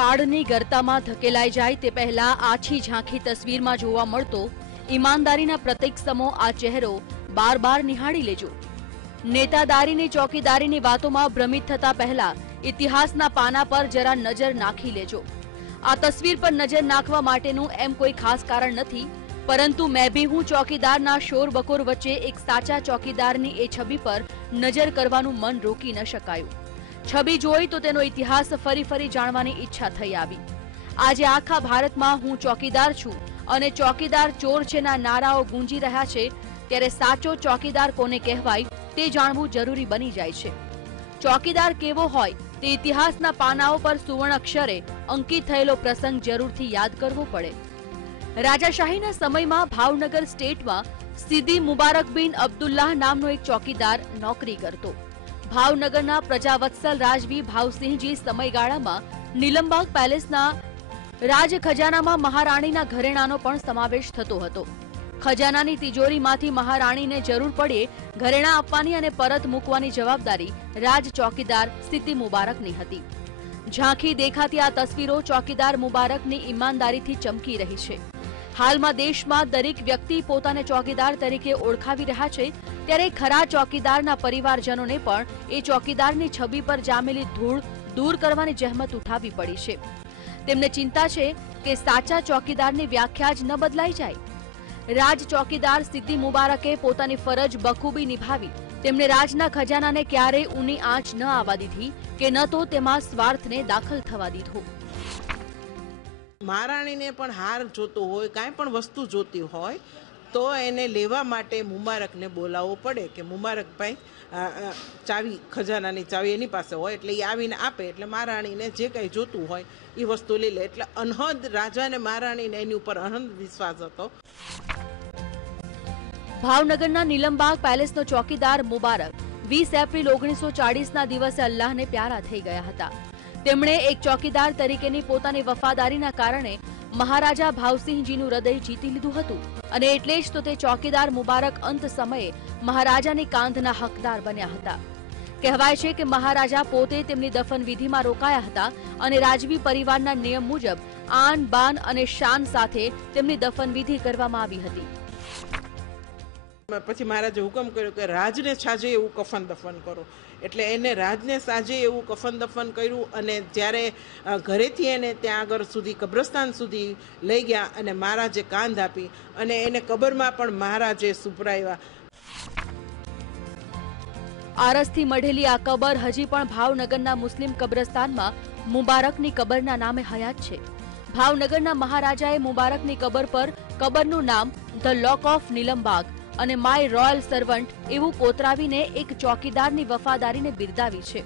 કાળની ગર્તામાં ધકેલાઈ જાય તે પહેલા આછી ઝાંખી તસવીરમાં જોવા મળતો ઈમાનદારીના પ્રતીક સમો આ ચહેરો બાર બાર નિહાળી લેજો। નેતાદારીની ચોકીદારીની વાતોમાં ભ્રમિત થતા પહેલા ઇતિહાસના પાના પર જરા નજર નાખી લેજો। આ તસવીર પર નજર નાખવા માટેનું એમ કોઈ ખાસ કારણ નથી, પરંતુ મેં ભી હું ચોકીદારના શોર બકોર વચ્ચે એક સાચા ચોકીદારની એ છબી પર નજર કરવાનું મન રોકી ન શકાયું। છબી જોઈ તો તેનો ઇતિહાસ ફરી ફરી જાણવાની ઈચ્છા થઈ આવી। આજે આખા ભારતમાં હું ચોકીદાર છું અને ચોકીદાર ચોર છેના નારાઓ ગુંજી રહ્યા છે, ત્યારે સાચો ચોકીદાર કોને કહેવાય તે જાણવું જરૂરી બની જાય છે। ચોકીદાર કેવો હોય તે ઇતિહાસના પાનાઓ પર સુવર્ણ અક્ષરે અંકિત થયેલો પ્રસંગ જરૂરથી યાદ કરવો પડે। રાજાશાહીના સમયમાં ભાવનગર સ્ટેટમાં સિદ્દી મુબારક બિન અબ્દુલ્લાહ નામનો એક ચોકીદાર નોકરી કરતો। ભાવનગરના પ્રજાવત્સલ રાજવી ભાવસિંહજી સમયગાળામાં નીલમબાગ પેલેસના રાજ ખજાનામાં મહારાણીના ઘરેણાનો પણ સમાવેશ થતો હતો। ખજાનાની તિજોરીમાંથી મહારાણીને જરૂર પડે ઘરેણા આપવાની અને પરત મૂકવાની જવાબદારી રાજ ચોકીદાર સિદ્દી મુબારકની હતી। ઝાંખી દેખાતી આ તસવીરો ચોકીદાર મુબારકની ઈમાનદારીથી ચમકી રહી છે। હાલમાં દેશમાં દરેક વ્યક્તિ પોતાને ચોકીદાર તરીકે ઓળખાવી રહ્યા છે, ત્યારે ખરા ચોકીદારના પરિવારજનોને પણ એ ચોકીદારની છબી પર જામેલી ધૂળ દૂર કરવાની જહેમત ઉઠાવવી પડી છે। તેમને ચિંતા છે કે સાચા ચોકીદારની વ્યાખ્યા જ ન બદલાઈ જાય। રાજ ચોકીદાર સિદ્દી મુબારકે પોતાની ફરજ બખૂબી નિભાવી। તેમણે રાજના ખજાનાને ક્યારેય ઊની આંચ ન આવવા દીધી કે ન તો તેમાં સ્વાર્થને દાખલ થવા દીધો। મહારાણીને પણ હાર જોતો હોય, કાંઈ પણ વસ્તુ જોતી હોય તો એને લેવા માટે મુબારકને બોલાવવો પડે કે મુબારકભાઈ ચાવી, ખજાનાની ચાવી એની પાસે હોય એટલે એ આવીને આપે, એટલે મહારાણીને જે કંઈ જોતું હોય એ વસ્તુ લઈ લે। એટલે અનહદ રાજાને મહારાણીને એની ઉપર અનહદ વિશ્વાસ હતો। ભાવનગરના નીલમબાગ પેલેસનો ચોકીદાર મુબારક 20 એપ્રિલ 1940ના દિવસે અલ્લાહને પ્યારા થઈ ગયા હતા। તેમણે એક ચોકીદાર તરીકેની પોતાની વફાદારીના કારણે મહારાજા ભાવસિંહજીનું હૃદય જીતી લીધું હતું અને એટલે જ તો તે ચોકીદાર મુબારક અંત સમયે મહારાજાની કાંધના હકદાર બન્યા હતા। કહેવાય છે કે મહારાજા પોતે તેમની દફન વિધિમાં રોકાયા હતા અને રાજવી પરિવારના નિયમ મુજબ આન બાન અને શાન સાથે તેમની દફન વિધિ કરવામાં આવી હતી। પછી મહારાજે હુકમ કર્યો કે રાજને સાજે એવું કફન દફન કરો, એટલે એને રાજને સાજે એવું કફન દફન કર્યું અને જ્યારે ઘરેથી એને ત્યાં આગળ સુધી કબ્રસ્તાન સુધી લઈ ગયા અને મહારાજે કાંધ આપી અને એને કબરમાં પણ મહારાજે સુપરાવ્યા। આરસથી મઢેલી આ કબર હજી પણ ભાવનગરના મુસ્લિમ કબ્રસ્તાનમાં મુબારકની કબરના નામે હયાત છે। ભાવનગરના મહારાજાએ મુબારકની કબર પર કબરનું નામ ધ લોક ઓફ નીલમબાગ અને માય રોયલ સર્વન્ટ એવું કોતરાવીને એક ચોકીદારની વફાદારીને બિરદાવી છે।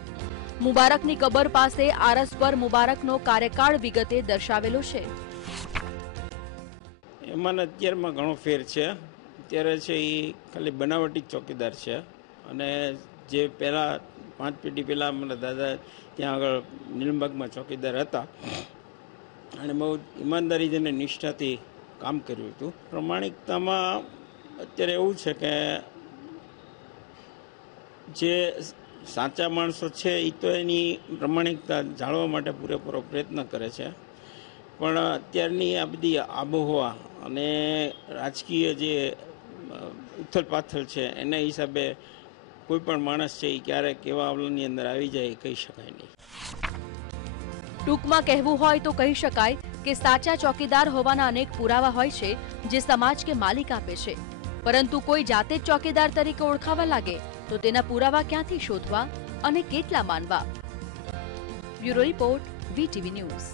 મુબારકની કબર પાસે આરસ પર મુબારકનો કાર્યકાળ વિગતે દર્શાવેલો છે। એમાં અત્યારમાં ઘણો ફેર છે। અત્યારે છે એ ખાલી બનાવટી ચોકીદાર છે અને જે પહેલાં 5 પેઢી પહેલાં મારા દાદા ત્યાં આગળ નીલમબાગમાં ચોકીદાર હતા અને બહુ ઈમાનદારી અને નિષ્ઠાથી કામ કર્યું હતું। પ્રમાણિકતામાં અત્યારે એવું છે કે જે સાચા માણસો છે એ તો એની પ્રમાણિકતા જાળવવા માટે પૂરેપૂરો પ્રયત્ન કરે છે, પણ અત્યારની આ બધી આબોહવા અને રાજકીય જે ઉથલ પાથલ છે એના હિસાબે કોઈ પણ માણસ છે એ ક્યારેક કેવા અવલની અંદર આવી જાય એ કહી શકાય નહીં। ટૂંકમાં કહેવું હોય તો કહી શકાય કે સાચા ચોકીદાર હોવાના અનેક પુરાવા હોય છે જે સમાજ કે માલિક આપે છે, પરંતુ કોઈ જાતે જ ચોકીદાર તરીકે ઓળખાવા લાગે તો તેના પુરાવા ક્યાંથી શોધવા અને કેટલા માનવા? Bureau report, VTV news.